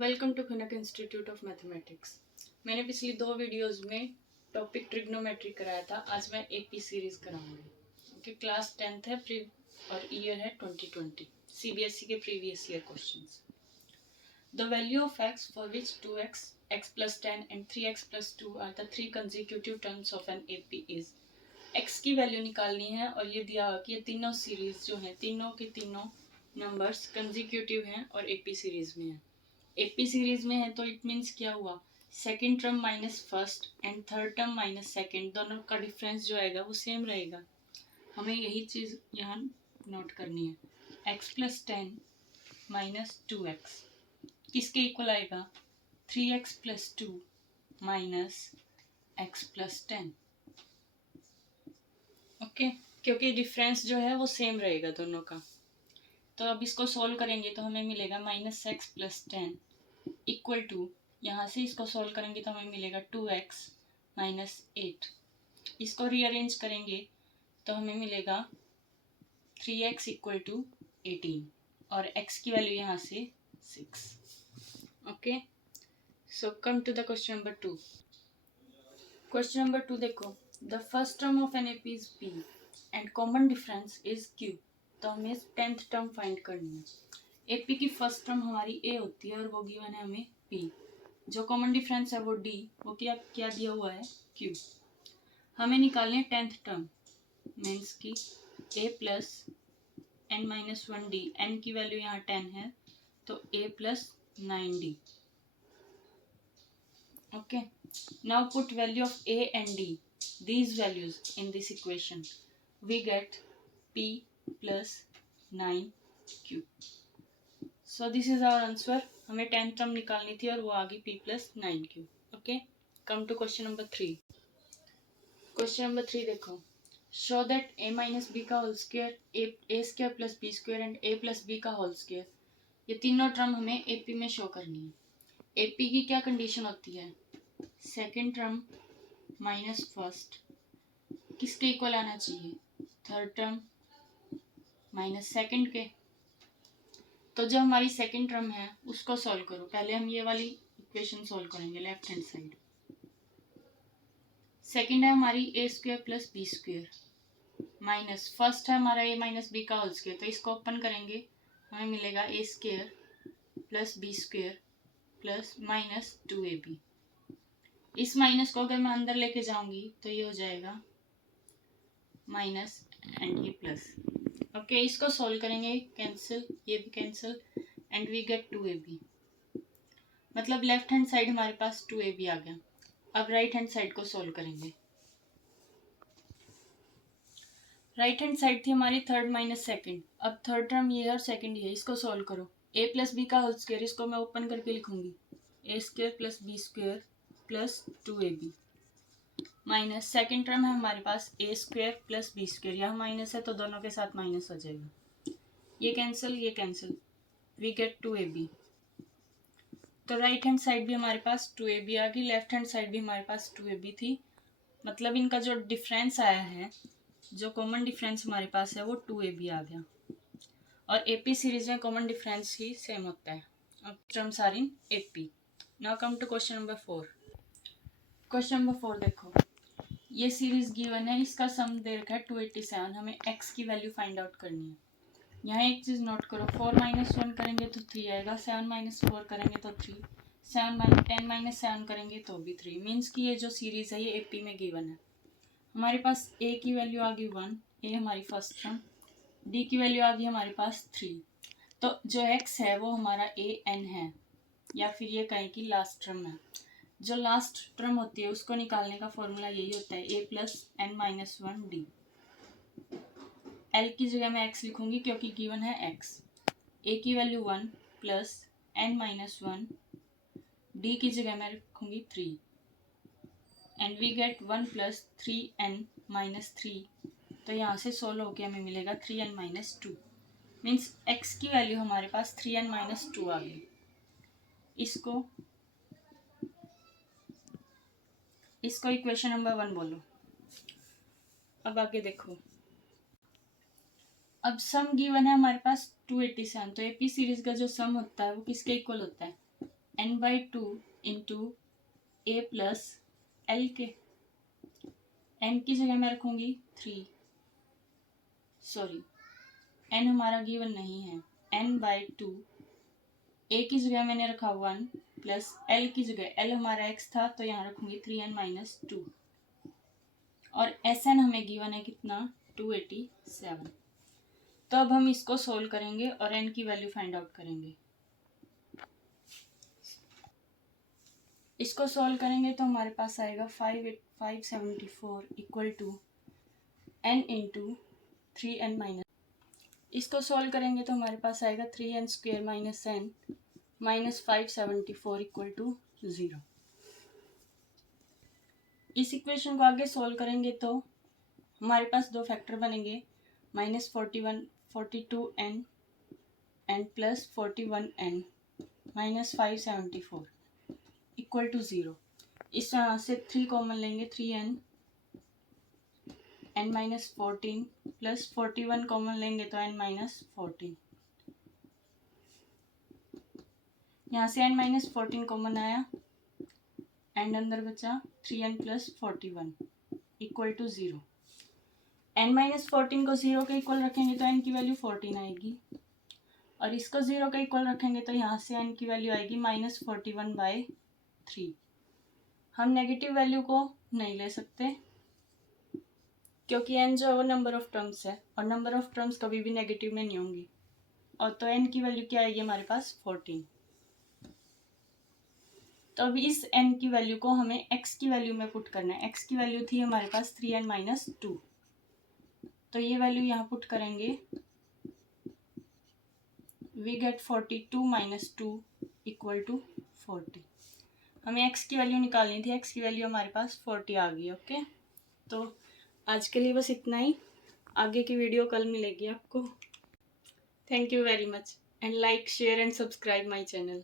Welcome to Khanak institute of mathematics. मैंने पिछली 2 videos में टॉपिक ट्रिग्नोमेट्री कराया था। आज मैं एपी सीरीज कराऊंगी। ओके, क्लास 10th है और ईयर है 2020। सीबीएसई के previous year questions. The value of x for which 2x, x plus 10 and 3x plus 2 are the 3 consecutive terms of an AP is. x की value निकालनी है और ये दिया कि ये तीनों सीरीज जो है, तीनों के तीनों नंबर्स कंसेक्यूटिव हैं और एपी सीरीज में है। एपी सीरीज में है तो इट मीन्स क्या हुआ, second term minus first and third term minus second, दोनों का डिफरेंस जो आएगा वो सेम रहेगा। हमें यही चीज़ यहाँ नोट करनी है। x प्लस 10 माइनस 2x किसके इक्वल आएगा, 3x plus 2 minus x plus 10। Okay, क्योंकि डिफरेंस जो है वो सेम रहेगा दोनों का। तो अब इसको सॉल्व करेंगे तो हमें मिलेगा minus x plus 10 equal to, यहाँ से इसको सॉल्व करेंगे तो हमें मिलेगा 2x माइनस 8। इसको रीअरेंज करेंगे तो हमें मिलेगा 3x इक्वल टू 18 और x की वैल्यू यहाँ से 6। Okay, so come to the question number 2। Question number 2 देखो, the first term of an AP is p and common difference is q। तो हमें 10th टर्म फाइंड करनी है। एपी की फर्स्ट टर्म हमारी ए होती है और वो गिवन है हमें पी। जो कॉमन डिफरेंस है वो डी, वो क्या क्या दिया हुआ है क्यू। हमें निकालने 10th टर्म मीन्स की a plus n minus 1 d. N की वैल्यू यहाँ 10 है तो a plus 9 d. Okay, now put value of a and d, these values in this equation, we get p plus 9q. So this is our answer. हमें 10th term निकालनी थी और वो आ गई p plus 9q। Okay, come to question number 3। Question number 3 देखो, show that a minus b का whole square, a square plus B square and a plus B का होल स्क्वायर, ये तीनों टर्म हमें एपी में शो करनी है। AP की क्या कंडीशन होती है, सेकेंड टर्म माइनस फर्स्ट किसके इक्वल आना चाहिए, थर्ड टर्म माइनस सेकेंड के। तो जो हमारी सेकेंड टर्म है उसको सॉल्व करो। पहले हम ये वाली इक्वेशन सॉल्व करेंगे लेफ्ट हैंड साइड। सेकेंड है हमारी a square plus B square minus first है हमारा ए माइनस बी का होल स्क्वायर। तो इसको ओपन करेंगे हमें मिलेगा a square plus B square plus minus 2ab। इस माइनस को अगर मैं अंदर लेके जाऊंगी तो ये हो जाएगा माइनस एंड ये प्लस। ओके, इसको सॉल्व करेंगे, कैंसिल, ये भी cancel and we gate 2ab। मतलब लेफ्ट हैंड साइड हमारे पास 2ab आ गया। अब राइट हैंड साइड को सॉल्व करेंगे। राइट हैंड साइड थी हमारी थर्ड माइनस सेकेंड। अब थर्ड टर्म ये है और सेकेंड ये है, इसको सॉल्व करो। ए प्लस बी का होल स्क्वायर, इसको मैं ओपन करके लिखूंगी A square plus B square plus 2ab minus second term है हमारे पास A square plus B square, यहाँ माइनस है तो दोनों के साथ माइनस हो जाएगा, ये कैंसिल, वी गेट 2ab। तो राइट हैंड साइड भी हमारे पास 2ab आ गई, लेफ्ट हैंड साइड भी हमारे पास 2ab थी। मतलब इनका जो डिफरेंस आया है, जो कॉमन डिफरेंस हमारे पास है वो 2ab आ गया। और एपी सीरीज में कॉमन डिफरेंस ही सेम होता है। अब terms are in AP. Now come to question number 4। Question number 4 देखो, ये सीरीज गिवन है, इसका सम दे रखा है 287। हमें x की वैल्यू फाइंड आउट करनी है। यहाँ एक चीज़ नोट करो, 4 माइनस 1 करेंगे तो 3 आएगा, 7 माइनस 4 करेंगे तो 3, 10 माइनस 7 करेंगे तो भी 3। मीन्स कि ये जो सीरीज़ है ये एपी में गिवन है। हमारे पास a की वैल्यू आ गई 1, ए हमारी फर्स्ट टर्म, d की वैल्यू आ गई हमारे पास 3। तो जो x है वो हमारा a n है, या फिर ये कहें कि लास्ट टर्म है। जो लास्ट टर्म होती है उसको निकालने का फॉर्मूला यही होता है, a plus n minus 1 d. L की जगह मैं x लिखूंगी क्योंकि गिवन है x। a की value 1 plus n minus 1, d की जगह मैं लिखूंगी 3 and we get 1 plus 3n minus 3। तो यहाँ से सोल्व होकर हमें मिलेगा 3n माइनस 2। मीन्स x की वैल्यू हमारे पास 3n माइनस 2 आ गई। इसको इक्वेशन नंबर 1 बोलो। अब आगे देखो, अब सम गिवन है हमारे पास 287। तो एपी सीरीज का जो सम होता है वो किसके इक्वल होता है, n/2 इंटू ए प्लस एल के। n की जगह मैं रखूँगी 3, सॉरी n हमारा गिवन नहीं है, n/2 ए की जगह मैंने रखा 1 प्लस एल की जगह एल हमारा x था तो यहाँ रखूँगी 3n-2 और Sn हमें गिवन है कितना 287। तो अब हम इसको सोल्व करेंगे और n की वैल्यू फाइंड आउट करेंगे। इसको सोल्व करेंगे तो हमारे पास आएगा 574 equal to n into 3n-। इसको सोल्व करेंगे तो हमारे पास आएगा 3n² minus n minus 574 equal to 0। इस इक्वेशन को आगे सोल्व करेंगे तो हमारे पास दो फैक्टर बनेंगे, -42n and plus 41n minus 574 equal to 0। इस तरह से 3 कॉमन लेंगे, 3n माइनस 14 प्लस 41 कॉमन लेंगे तो n माइनस 14। यहाँ से n माइनस 14 कॉमन आया एंड अंदर बचा 3n plus 41 equal to 0। n minus 14 को 0 के इक्वल रखेंगे तो n की वैल्यू 14 आएगी और इसको 0 के इक्वल रखेंगे तो यहाँ से n की वैल्यू आएगी -41/3। हम नेगेटिव वैल्यू को नहीं ले सकते क्योंकि n जो है वो नंबर ऑफ टर्म्स है और नंबर ऑफ टर्म्स कभी भी नेगेटिव में नहीं होंगी, और तो n की वैल्यू क्या आएगी हमारे पास 14। तो अभी इस n की वैल्यू को हमें x की वैल्यू में पुट करना है। x की वैल्यू थी हमारे पास 3n-2, तो ये वैल्यू यहाँ पुट करेंगे, वी गेट 42 - 2 इक्वल टू 40। हमें x की वैल्यू निकालनी थी, x की वैल्यू हमारे पास 40 आ गई। ओके, तो आज के लिए बस इतना ही, आगे की वीडियो कल मिलेगी आपको। Thank you very much and like share and subscribe my channel.